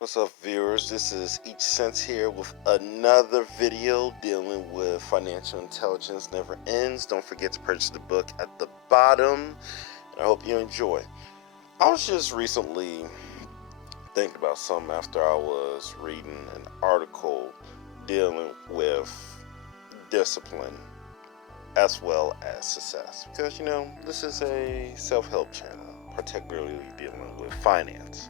What's up, viewers? This is Each Sense here with another video dealing with financial intelligence never ends. Don't forget to purchase the book at the bottom, and I hope you enjoy. I was just recently thinking about something after I was reading an article dealing with discipline as well as success, because this is a self-help channel, particularly dealing with finance.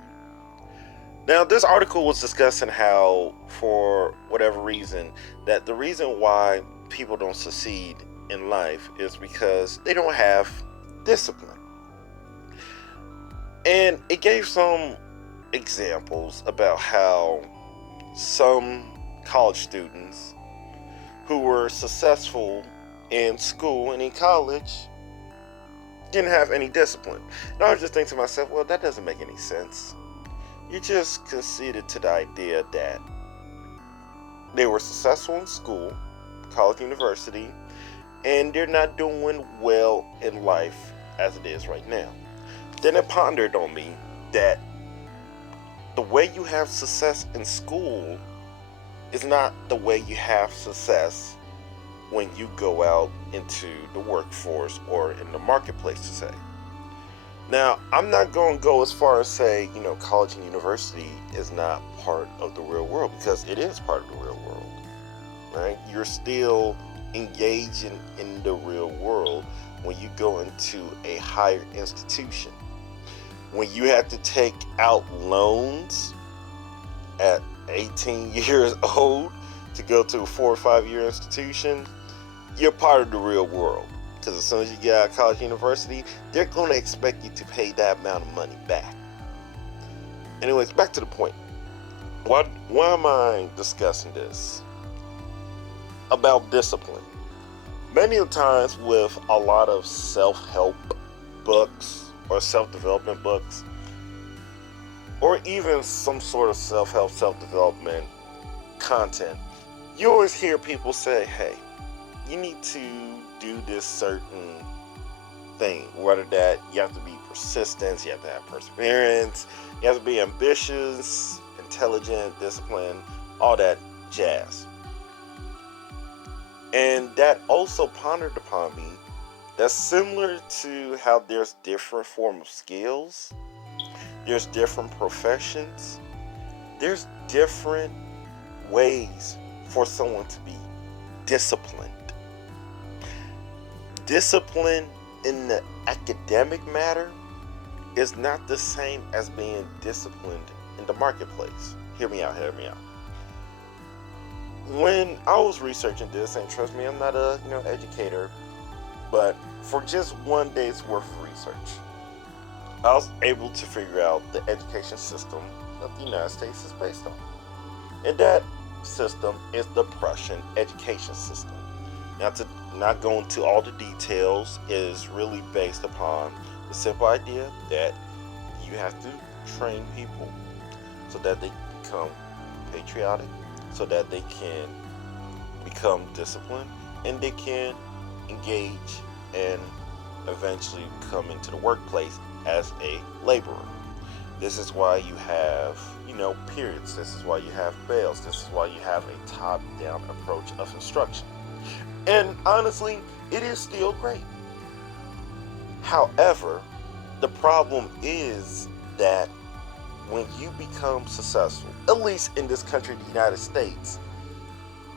Now, this article was discussing how, for whatever reason, that the reason why people don't succeed in life is because they don't have discipline. And it gave some examples about how some college students who were successful in school and in college didn't have any discipline. And I was just thinking to myself, well, that doesn't make any sense. You just conceded to the idea that they were successful in school, college, university, and they're not doing well in life as it is right now. Then it pondered on me that the way you have success in school is not the way you have success when you go out into the workforce or in the marketplace, to say. Now, I'm not going to go as far as say, college and university is not part of the real world, because it is part of the real world, right? You're still engaging in the real world when you go into a higher institution. When you have to take out loans at 18 years old to go to a 4 or 5 year institution, you're part of the real world. Because as soon as you get out of college, university, they're going to expect you to pay that amount of money back. Anyways, back to the point. Why am I discussing this? About discipline. Many of the times with a lot of self-help books or self-development books, or even some sort of self-help, self-development content, you always hear people say, hey, you need to do this certain thing, whether that you have to be persistent, you have to have perseverance, you have to be ambitious, intelligent, disciplined, all that jazz. And that also pondered upon me that's similar to how there's different forms of skills, there's different professions, there's different ways for someone to be disciplined. Discipline in the academic matter is not the same as being disciplined in the marketplace. Hear me out. When I was researching this, and trust me, I'm not a educator, but for just one day's worth of research, I was able to figure out the education system that the United States is based on. And that system is the Prussian education system. Now, to not go into all the details, is really based upon the simple idea that you have to train people so that they become patriotic, so that they can become disciplined, and they can engage and eventually come into the workplace as a laborer. This is why you have, periods. This is why you have bells. This is why you have a top-down approach of instruction. And honestly, it is still great. However, the problem is that when you become successful, at least in this country, the United States,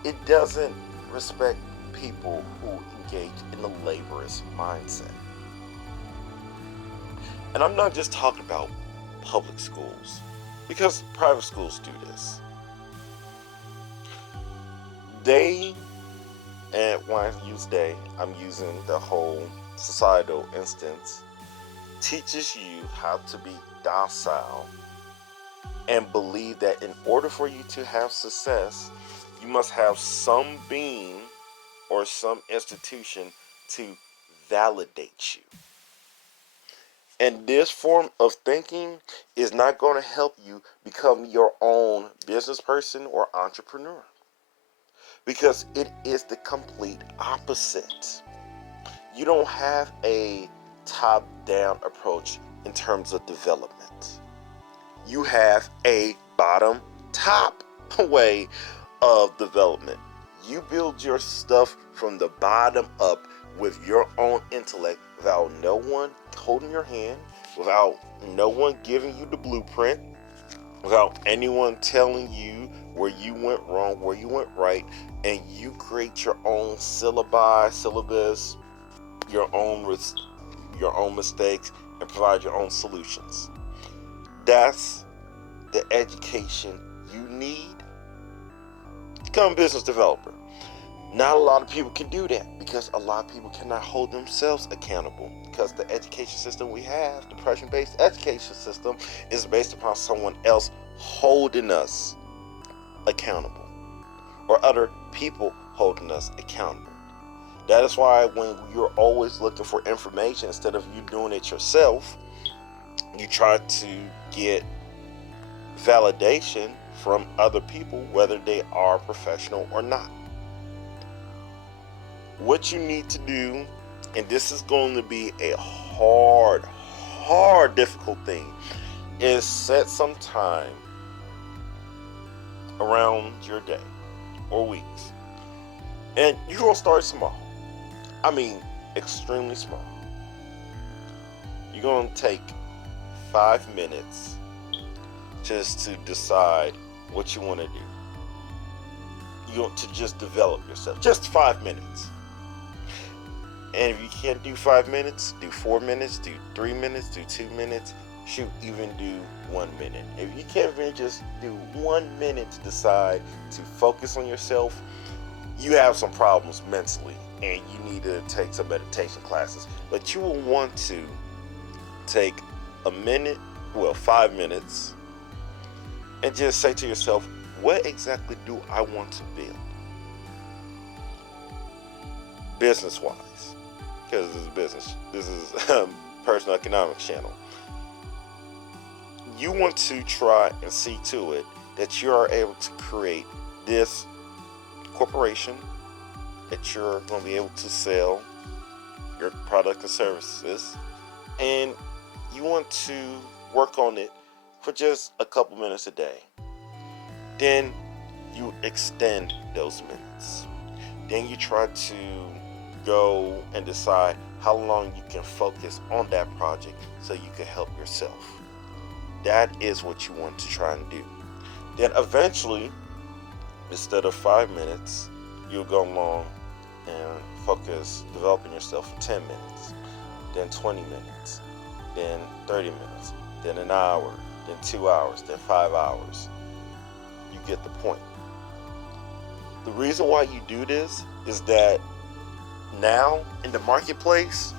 it doesn't respect people who engage in the laborious mindset. And I'm not just talking about public schools, because private schools do this. And when I use they, I'm using the whole societal instance, teaches you how to be docile and believe that in order for you to have success, you must have some being or some institution to validate you. And this form of thinking is not going to help you become your own business person or entrepreneur, because it is the complete opposite. You don't have a top-down approach in terms of development. You have a bottom top way of development. You build your stuff from the bottom up with your own intellect, without no one holding your hand, without no one giving you the blueprint, without anyone telling you where you went wrong, where you went right, and you create your own syllabus, your own mistakes, and provide your own solutions. That's the education you need to become a business developer. Not a lot of people can do that, because a lot of people cannot hold themselves accountable, because the education system we have, the pressure-based education system, is based upon someone else holding us accountable, or other people holding us accountable. That is why when you're always looking for information, instead of you doing it yourself, you try to get validation from other people, whether they are professional or not. What you need to do, and this is going to be a hard, difficult thing, is set some time around your day or weeks. And you're going to start small. I mean, extremely small. You're going to take 5 minutes just to decide what you want to do. You want to just develop yourself. Just 5 minutes. And if you can't do 5 minutes, do 4 minutes, do 3 minutes, do 2 minutes, shoot, even do 1 minute. If you can't even just do 1 minute to decide to focus on yourself, you have some problems mentally, and you need to take some meditation classes. But you will want to take 5 minutes, and just say to yourself, what exactly do I want to build? Business-wise. Because this is business. This is personal economics channel. You want to try and see to it that you are able to create this corporation, that you're going to be able to sell your product and services, and you want to work on it for just a couple minutes a day. Then you extend those minutes. Then you try to go and decide how long you can focus on that project so you can help yourself. That is what you want to try and do. Then eventually, instead of 5 minutes, you'll go along and focus developing yourself for 10 minutes, then 20 minutes, then 30 minutes, then an hour, then 2 hours, then 5 hours. You get the point. The reason why you do this is that now in the marketplace,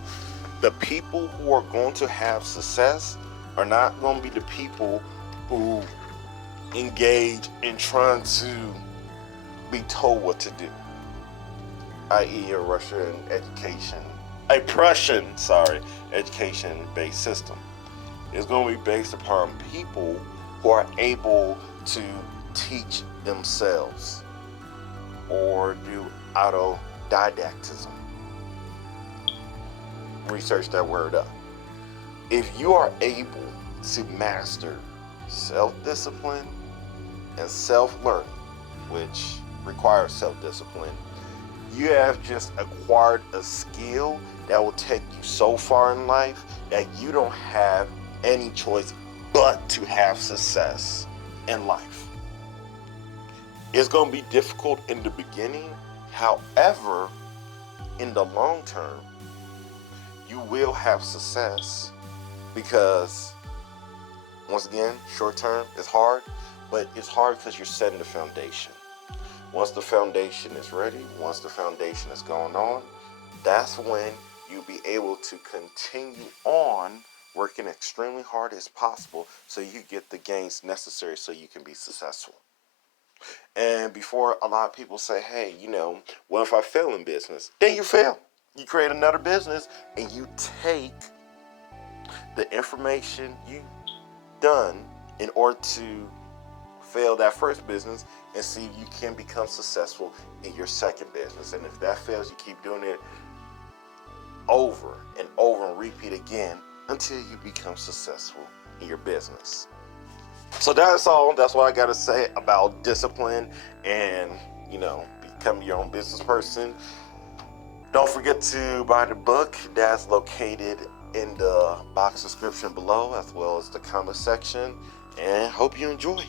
the people who are going to have success are not going to be the people who engage in trying to be told what to do, i.e. a education-based system. It's going to be based upon people who are able to teach themselves or do autodidactism. Research that word up. If you are able to master self-discipline and self-learning, which requires self-discipline, you have just acquired a skill that will take you so far in life that you don't have any choice but to have success in life. It's going to be difficult in the beginning. However, in the long term, you will have success, because once again, short term is hard, but it's hard because you're setting the foundation. Once the foundation is ready, once the foundation is going on, that's when you'll be able to continue on working extremely hard as possible so you get the gains necessary so you can be successful. And before a lot of people say, hey, what if I fail in business? Then you fail. You create another business and you take the information you done in order to fail that first business and see if you can become successful in your second business. And if that fails, you keep doing it over and repeat again until you become successful in your business. So that's all. That's what I got to say about discipline and, becoming your own business person. Don't forget to buy the book. That's located in the box description below, as well as the comment section. And hope you enjoy.